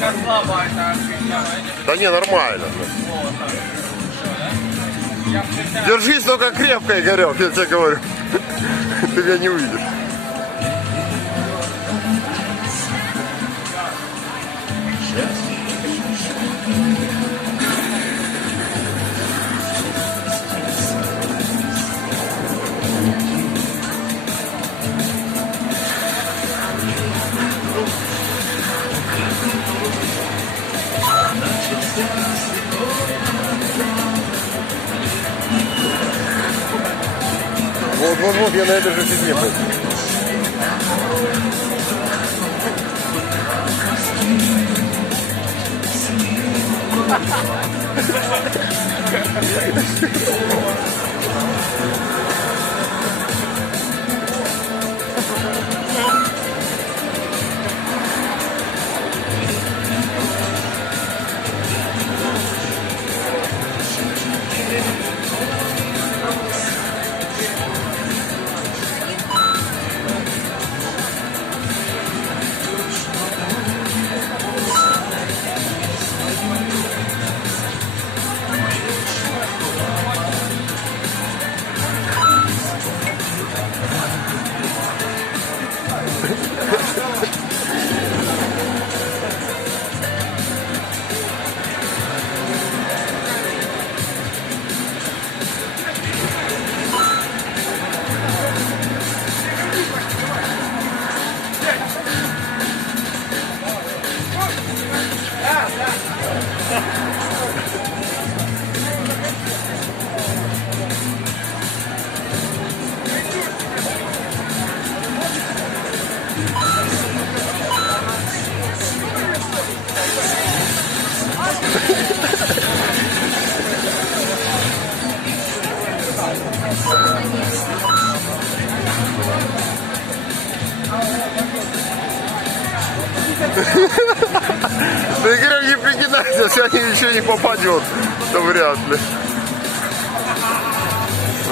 как слабо это ощущалось. Да не, нормально. Держись только крепко, Игорек, я тебе говорю. Ты меня не увидишь. Вот, я на этой же фигне был. Да, Игорь, не прикидайся, если они еще не попадет, то вряд ли.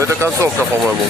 Это концовка, по-моему.